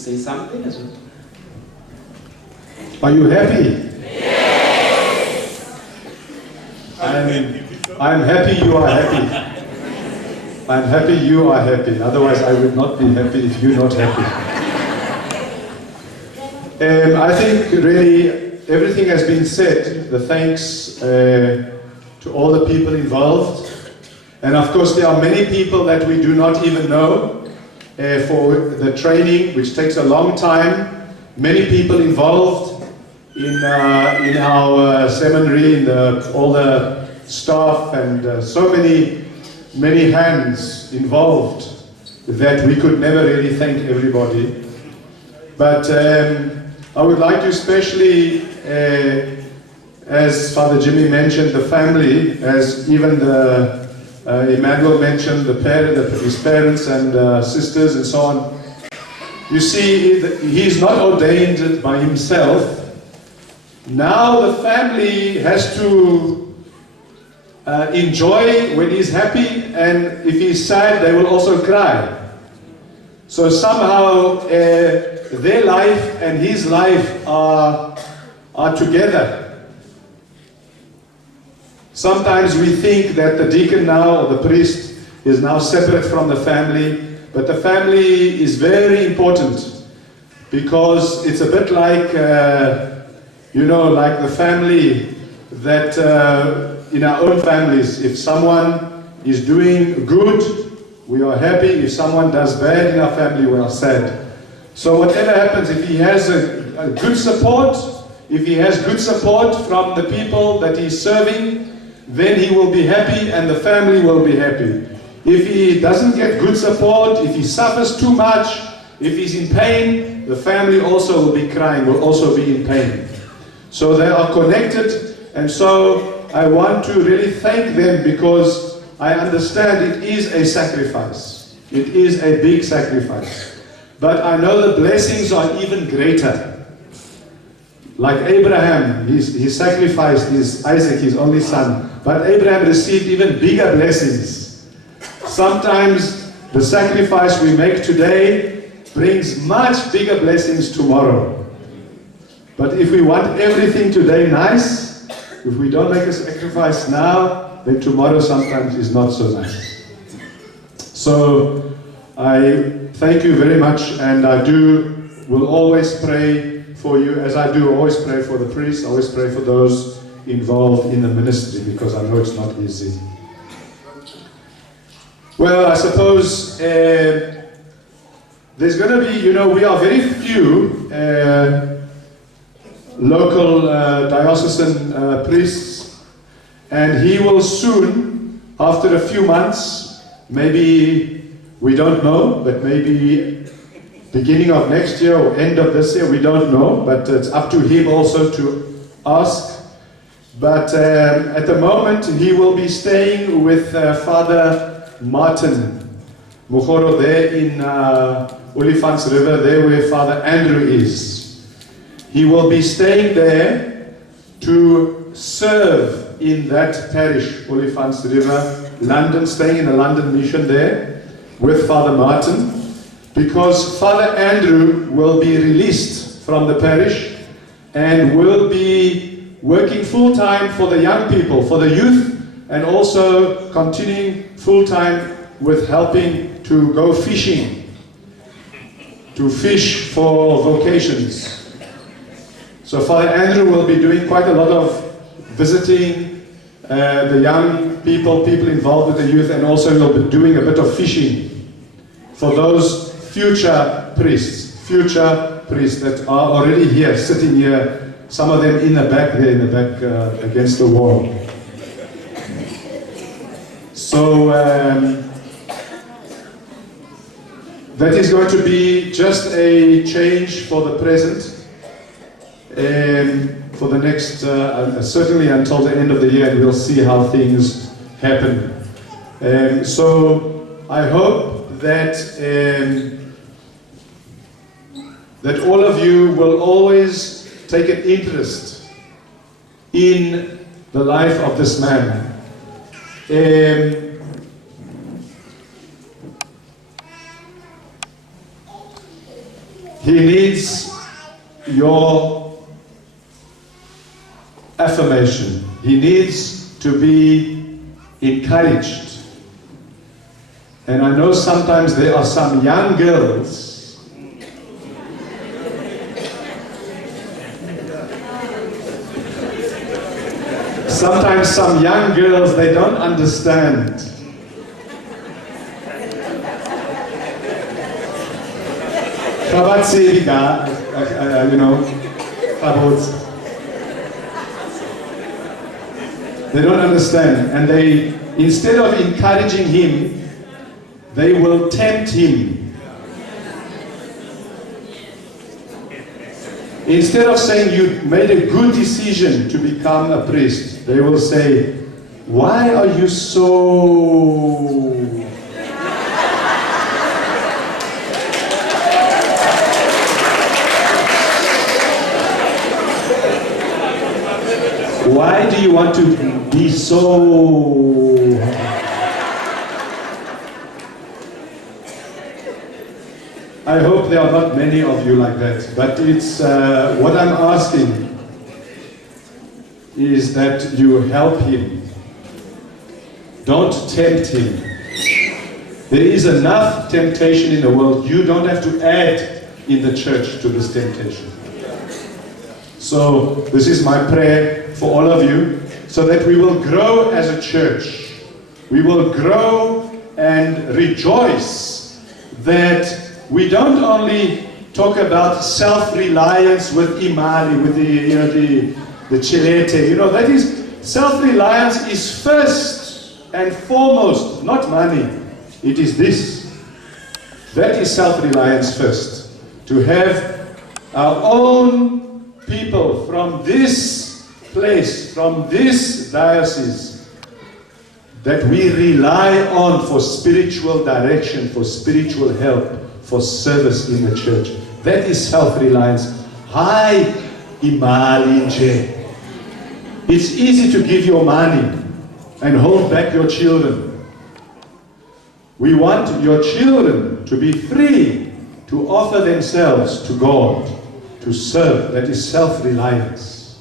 say something as well. Are you happy? I'm happy you are happy. I'm happy you are happy. Otherwise I would not be happy if you're not happy. I think really everything has been said. The thanks to all the people involved. And of course there are many people that we do not even know for the training, which takes a long time. Many people involved in our seminary, all the staff, and so many hands involved that we could never really thank everybody. But I would like to especially, as Father Jimmy mentioned, the family, as even Emmanuel mentioned, his parents and sisters and so on. You see, he's not ordained by himself. Now the family has to enjoy when he's happy, and if he's sad, they will also cry. So somehow their life and his life are together. Sometimes we think that the deacon now, or the priest, is now separate from the family, but the family is very important, because it's a bit like, like the family that in our own families, if someone is doing good, we are happy. If someone does bad in our family, we are sad. So whatever happens, if he has a good support, if he has good support from the people that he's serving, then he will be happy and the family will be happy. If he doesn't get good support, if he suffers too much, if he's in pain, the family also will be crying, will also be in pain. So they are connected, and so I want to really thank them, because I understand it is a sacrifice. It is a big sacrifice. But I know the blessings are even greater. Like Abraham, he sacrificed Isaac, his only son. But Abraham received even bigger blessings. Sometimes the sacrifice we make today brings much bigger blessings tomorrow. But if we want everything today nice, if we don't make a sacrifice now, then tomorrow sometimes is not so nice. So I thank you very much, and I will always pray for you, as I do always pray for the priests, I always pray for those involved in the ministry, because I know it's not easy. Well, I suppose there's going to be, we are very few local diocesan priests, and he will soon, after a few months, maybe, we don't know, but maybe beginning of next year or end of this year, we don't know, but it's up to him also to ask. But at the moment, he will be staying with Father Martin Mugoro there in Olifants River, there where Father Andrew is. He will be staying there to serve in that parish, Olifants River, London, staying in the London mission there with Father Martin, because Father Andrew will be released from the parish and will be working full-time for the young people, for the youth, and also continuing full-time with helping to go fishing, to fish for vocations. So Father Andrew will be doing quite a lot of visiting the young people involved with the youth, and also he'll be doing a bit of fishing for those future priests that are already here, sitting here, some of them in the back there, in the back against the wall. So that is going to be just a change for the present, for the next, certainly until the end of the year, and we'll see how things happen. So I hope that that all of you will always take an interest in the life of this man. He needs your affirmation. He needs to be encouraged. And I know sometimes there are some young girls sometimes some young girls, they don't understand. You know, they don't understand, and they, instead of encouraging him, they will tempt him. Instead of saying you made a good decision to become a priest, they will say, why are you so... Why do you want to be so... I hope there are not many of you like that, but it's what I'm asking is that you help him. Don't tempt him. There is enough temptation in the world. You don't have to add in the church to this temptation. So this is my prayer for all of you, so that we will grow as a church. We will grow and rejoice that we don't only talk about self-reliance with imali, with the chilete. You know, that is, self-reliance is first and foremost, not money. It is this. That is self-reliance first. To have our own people from this place, from this diocese, that we rely on for spiritual direction, for spiritual help, for service in the church. That is self-reliance. Hi, imalinje. It's easy to give your money and hold back your children. We want your children to be free to offer themselves to God, to serve. That is self-reliance.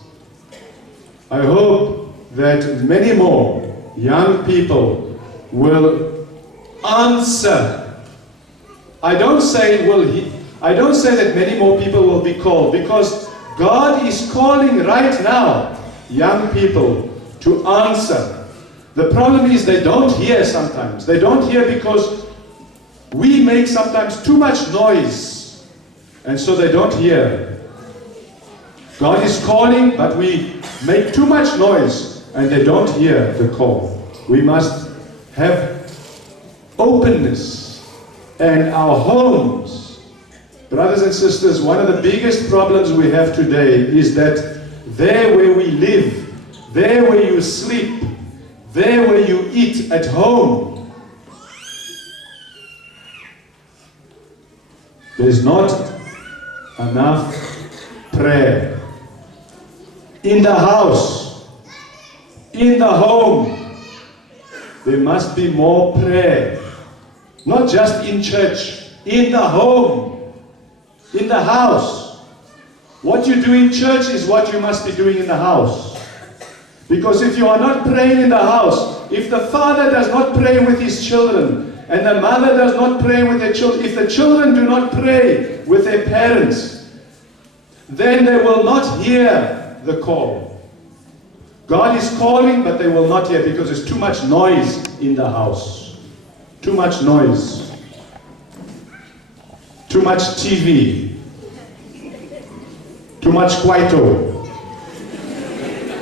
I hope that many more young people will answer. I don't say that many more people will be called, because God is calling right now young people to answer. The problem is they don't hear sometimes. They don't hear because we make sometimes too much noise, and so they don't hear. God is calling, but we make too much noise and they don't hear the call. We must have openness. And our homes, brothers and sisters, one of the biggest problems we have today is that there where we live, there where you sleep, there where you eat at home, there's not enough prayer. In the house, in the home, there must be more prayer. Not just in church, in the home, in the house. What you do in church is what you must be doing in the house. Because if you are not praying in the house, if the father does not pray with his children, and the mother does not pray with their children, if the children do not pray with their parents, then they will not hear the call. God is calling, but they will not hear because there's too much noise in the house. Too much noise. Too much TV. Too much kwaito.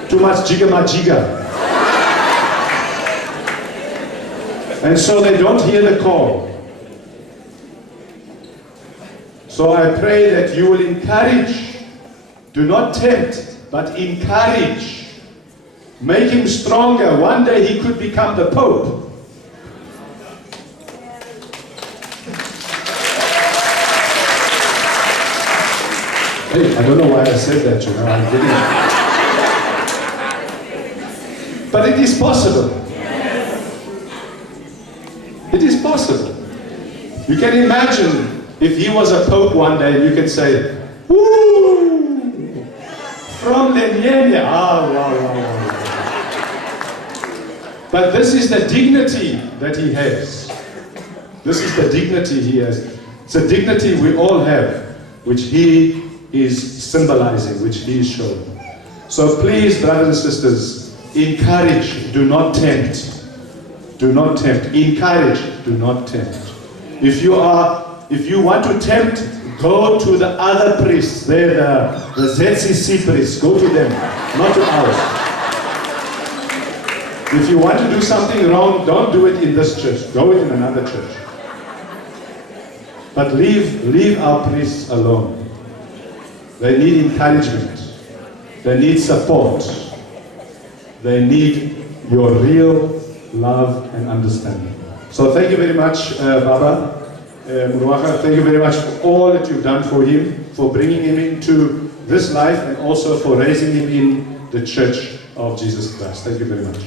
Too much jiga-majiga. And so they don't hear the call. So I pray that you will encourage. Do not tempt, but encourage. Make him stronger. One day he could become the Pope. I don't know why I said that, you know, I'm kidding. But it is possible. It is possible. You can imagine If he was a pope one day, you can say, woo! From Lenyenya. Ah, wow, wow, wow. But this is the dignity that he has. This is the dignity he has. It's a dignity we all have, which he is symbolizing, which he is showing. So please, brothers and sisters, encourage, do not tempt. Do not tempt. Encourage, do not tempt. If you want to tempt, go to the other priests. They're the ZCC priests. Go to them, not to ours. If you want to do something wrong, don't do it in this church. Go it in another church. But leave our priests alone. They need encouragement. They need support. They need your real love and understanding. So thank you very much, Baba. Muruaga, thank you very much for all that you've done for him, for bringing him into this life, and also for raising him in the Church of Jesus Christ. Thank you very much.